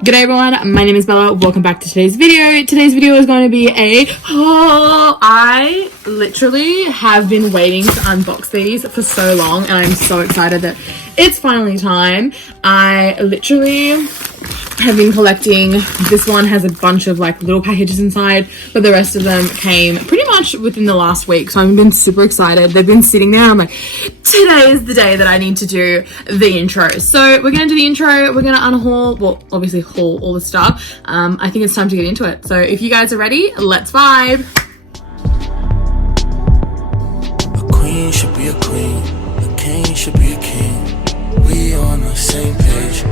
G'day everyone, my name is Bella. Welcome back to today's video. Today's video is going to be a haul. I literally have been waiting to unbox these for so long and I'm so excited that it's finally time. I literally have been collecting. This one has a bunch of like little packages inside, but the rest of them came pretty much within the last week, so I've been super excited. They've been sitting there. I'm like, today is the day that I need to do the intro. So we're gonna do the intro. We're gonna unhaul, well, obviously haul all the stuff. I think it's time to get into it. So if you guys are ready, let's vibe. A queen should be a queen, a king should be a king. We on the same page.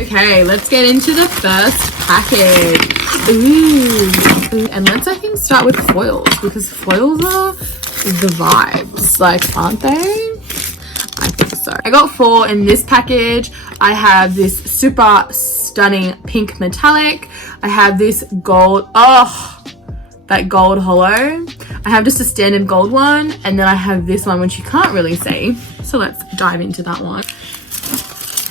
Okay, let's get into the first package. Ooh. And let's, I think, start with foils, because foils are the vibes, like, aren't they? I think so. I got 4 in this package. I have this super stunning pink metallic. I have this gold, that gold hollow. I have just a standard gold one, and then I have this one which you can't really see. So let's dive into that one.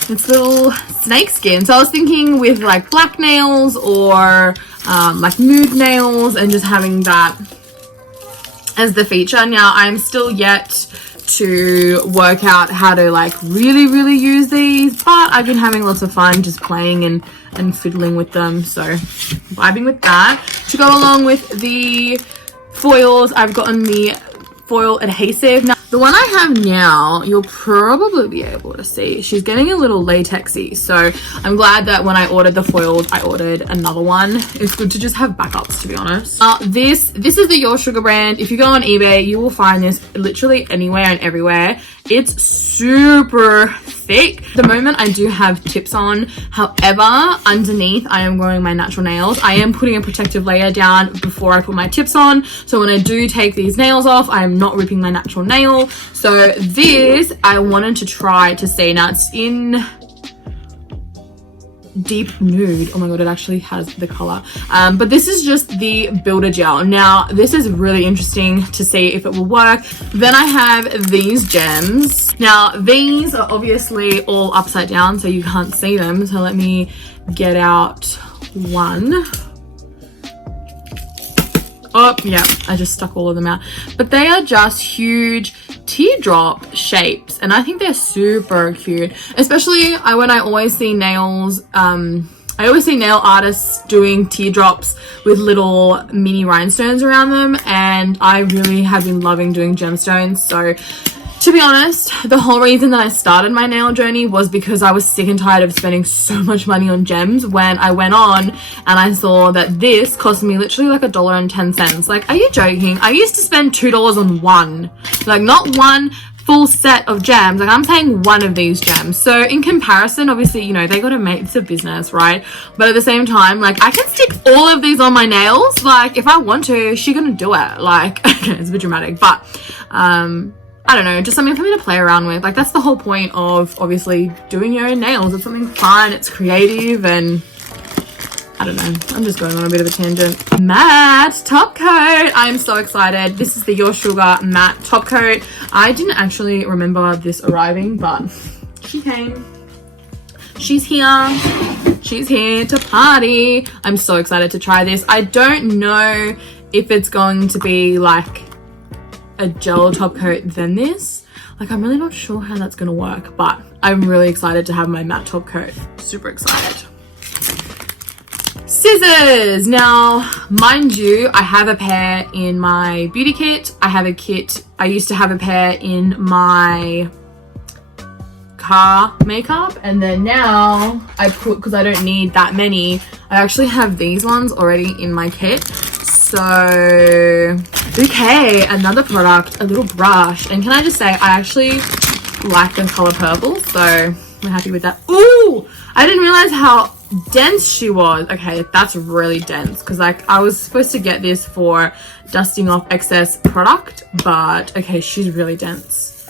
It's little snake skin. So I was thinking with like black nails or like nude nails and just having that as the feature. Now I'm still yet to work out how to like really use these, but I've been having lots of fun just playing and fiddling with them. So vibing with that. To go along with the foils, I've gotten the foil adhesive. Now the one I have now, you'll probably be able to see, she's getting a little latexy, so I'm glad that when I ordered the foils, I ordered another one. It's good to just have backups, to be honest. This is the Your Sugar brand. If you go on eBay, you will find this literally anywhere and everywhere. It's super thick. At the moment I do have tips on, however underneath I am growing my natural nails. I am putting a protective layer down before I put my tips on, so when I do take these nails off, I am not ripping my natural nail. So this I wanted to try to see. Now it's in deep nude. Oh my god, it actually has the color. But this is just the builder gel. Now this is really interesting to see if it will work. Then I have these gems. Now these are obviously all upside down, so you can't see them, so let me get out one. Oh yeah, I just stuck all of them out, but they are just huge teardrop shapes and I think they're super cute, especially when I always see nails. I always see nail artists doing teardrops with little mini rhinestones around them, and I really have been loving doing gemstones. So to be honest, the whole reason that I started my nail journey was because I was sick and tired of spending so much money on gems. When I went on and I saw that this cost me literally like $1.10. Like, are you joking? I used to spend $2 on one, like not one full set of gems. Like, I'm saying one of these gems. So in comparison, obviously, you know, they gotta make this a business, right? But at the same time, like, I can stick all of these on my nails. Like, if I want to, she's gonna do it. Like, okay, it's a bit dramatic, but I don't know, just something for me to play around with. Like, that's the whole point of obviously doing your own nails. It's something fun, it's creative, and I don't know, I'm just going on a bit of a tangent. Matte top coat. I'm so excited. This is the Your Sugar matte top coat. I didn't actually remember this arriving, but she came. She's here. She's here to party. I'm so excited to try this. I don't know if it's going to be like a gel top coat than this. Like, I'm really not sure how that's gonna work, but I'm really excited to have my matte top coat. Super excited. Scissors. Now, mind you, I have a pair in my beauty kit. I used to have a pair in my car makeup, and then now I put, because I don't need that many, I actually have these ones already in my kit. So, okay, another product, a little brush. And can I just say, I actually like the color purple, so I'm happy with that. Ooh, I didn't realize how dense she was. Okay, that's really dense, because like I was supposed to get this for dusting off excess product, but okay, she's really dense.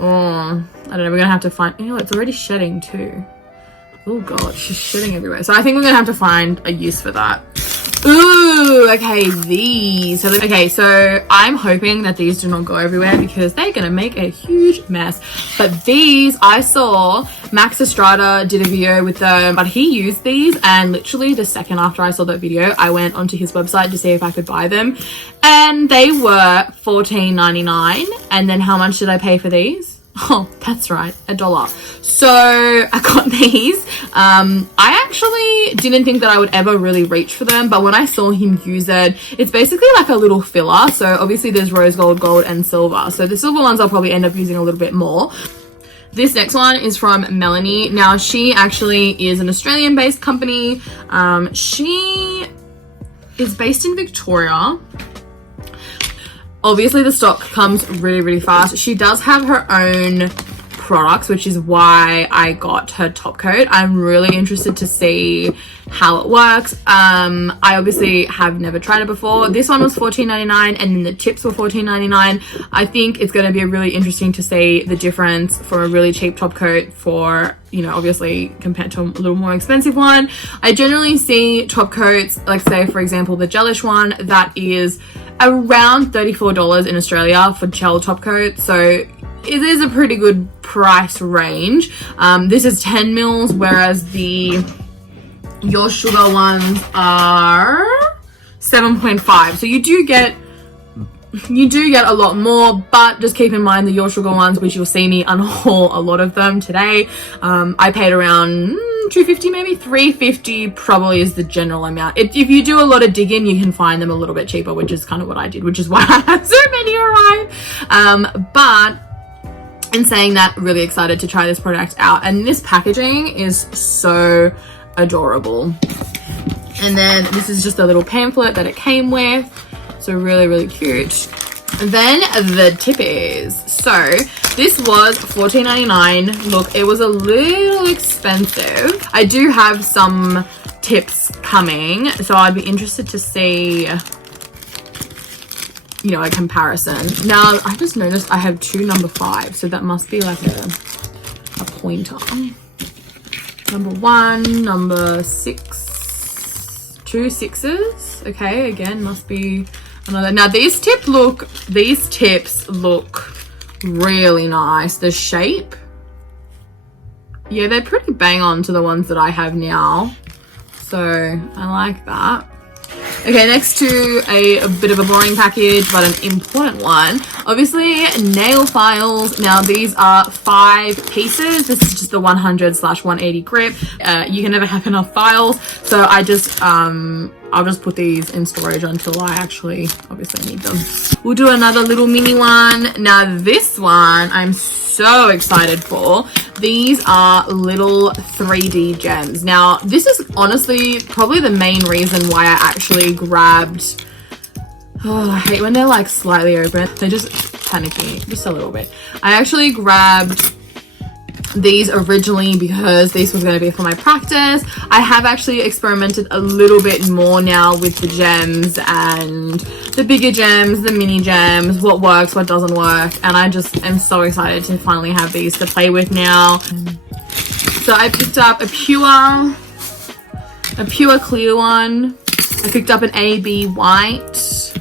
Oh, I don't know, we're gonna have to find, you know, it's already shedding too. Oh god, she's shedding everywhere. So I think we're gonna have to find a use for that. Ooh, Ooh, okay, these. So I'm hoping that these do not go everywhere because they're gonna make a huge mess. But these, I saw Max Estrada did a video with them, but he used these, and literally the second after I saw that video, I went onto his website to see if I could buy them, and they were $14.99. And then how much did I pay for these? Oh, that's right, $1. So I got these. I actually didn't think that I would ever really reach for them, but when I saw him use it, it's basically like a little filler. So obviously there's rose gold, gold, and silver. So the silver ones I'll probably end up using a little bit more. This next one is from Melanie. Now, she actually is an Australian-based company. She is based in Victoria. Obviously, the stock comes really, really fast. She does have her own products, which is why I got her top coat. I'm really interested to see how it works. I obviously have never tried it before. This one was $14.99, and then the tips were $14.99. I think it's going to be really interesting to see the difference for a really cheap top coat for, you know, obviously compared to a little more expensive one. I generally see top coats, like say for example the gelish one, that is around $34 in Australia for gel top coat, so it is a pretty good price range. This is 10 mils, whereas the Your Sugar ones are 7.5. So you do get a lot more, but just keep in mind the Your Sugar ones, which you'll see me unhaul a lot of them today. I paid around $2.50, maybe $3.50 probably is the general amount. If you do a lot of digging, you can find them a little bit cheaper, which is kind of what I did, which is why I had so many arrive. But in saying that, really excited to try this product out, and this packaging is so adorable. And then this is just a little pamphlet that it came with, so really, really cute. And then the tippies. So this was $14.99. Look, it was a little expensive. I do have some tips coming, so I'd be interested to see, you know, a comparison. Now, I just noticed I have two number 5, so that must be like a pointer. Number 1, number 6, 2 6s. Okay, again, must be another. Now these tips look really nice. The shape, yeah, they're pretty bang on to the ones that I have now, so I like that. Okay, next to a bit of a boring package, but an important one. Obviously, nail files. Now, these are 5 pieces. This is just the 100/180 grip. You can never have enough files, so I'll just put these in storage until I actually obviously need them. We'll do another little mini one. Now, this one I'm so excited for. These are little 3D gems. Now, this is honestly probably the main reason why I actually grabbed, oh, I hate when they're like slightly open. They're just panicky, just a little bit. I actually grabbed these originally because this was going to be for my practice. I have actually experimented a little bit more now with the gems and the bigger gems, the mini gems, what works, what doesn't work, and I just am so excited to finally have these to play with now. So I picked up a pure clear one. I picked up an AB white.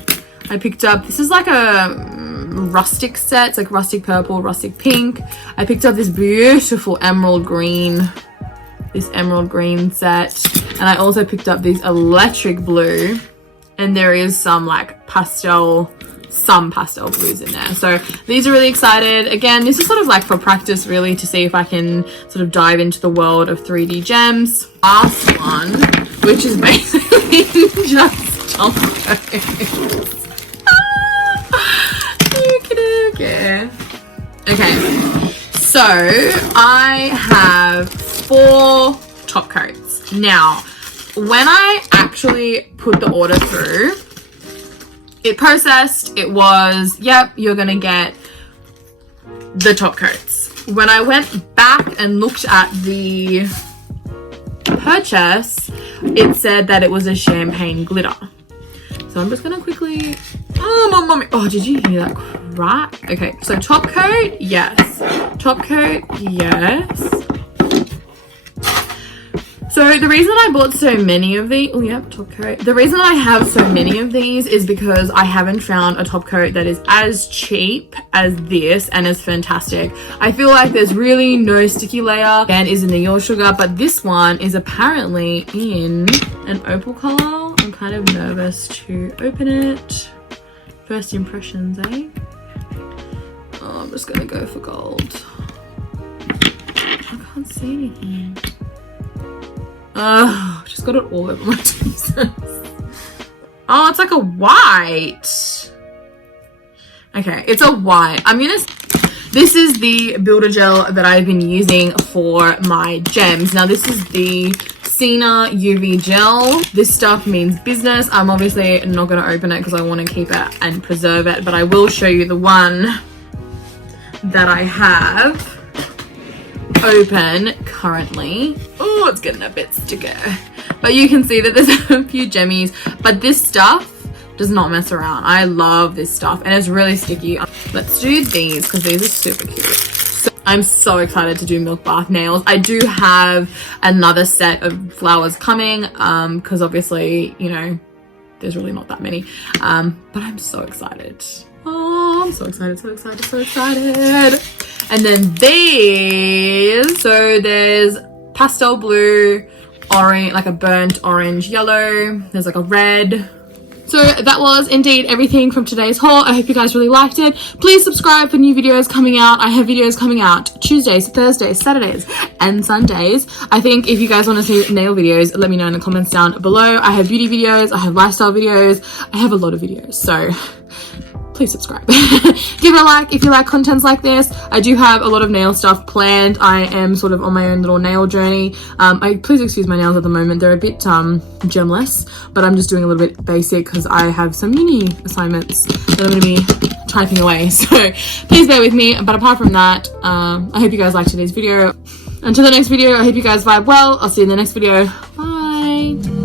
I picked up, this is like a rustic set. It's like rustic purple, rustic pink. I picked up this beautiful emerald green set, and I also picked up these electric blue, and there is some like pastel blues in there. So these are really excited. Again, this is sort of like for practice really, to see if I can sort of dive into the world of 3D gems. Last one, which is basically just chocolate. Okay, so I have 4 top coats. Now, when I actually put the order through, it processed, it was, yep, you're gonna get the top coats. When I went back and looked at the purchase, it said that it was a champagne glitter. So I'm just gonna quickly, oh my mommy, oh, did you hear that crack? Okay, so top coat, yes. Top coat, yes. So the reason I bought so many of these, oh yep, top coat. The reason I have so many of these is because I haven't found a top coat that is as cheap as this and as fantastic. I feel like there's really no sticky layer and is in the Your Sugar, but this one is apparently in an opal color. I'm kind of nervous to open it. First impressions, eh? Oh, I'm just gonna go for gold. I can't see anything. Just got it all over my tweezers. Oh, it's like a white. Okay, it's a white. This is the builder gel that I've been using for my gems. Now, this is the Cena UV gel. This stuff means business. I'm obviously not going to open it because I want to keep it and preserve it, but I will show you the one that I have open currently. Oh, it's getting a bit sticky, but you can see that there's a few gemmies, but this stuff does not mess around. I love this stuff and it's really sticky. Let's do these because these are super cute. So I'm so excited to do Milk Bath nails. I do have another set of flowers coming because obviously, you know, there's really not that many, but I'm so excited. Oh, I'm so excited, so excited, so excited. And then these, so there's pastel blue, orange, like a burnt orange yellow, there's like a red. So that was indeed everything from today's haul. I hope you guys really liked it. Please subscribe for new videos coming out. I have videos coming out Tuesdays, Thursdays, Saturdays, and Sundays. I think if you guys want to see nail videos, let me know in the comments down below. I have beauty videos, I have lifestyle videos, I have a lot of videos, so please subscribe. Give it a like if you like contents like this. I do have a lot of nail stuff planned. I am sort of on my own little nail journey. Please excuse my nails at the moment. They're a bit gemless, but I'm just doing a little bit basic because I have some uni assignments that I'm going to be typing away. So please bear with me. But apart from that, I hope you guys liked today's video. Until the next video, I hope you guys vibe well. I'll see you in the next video. Bye.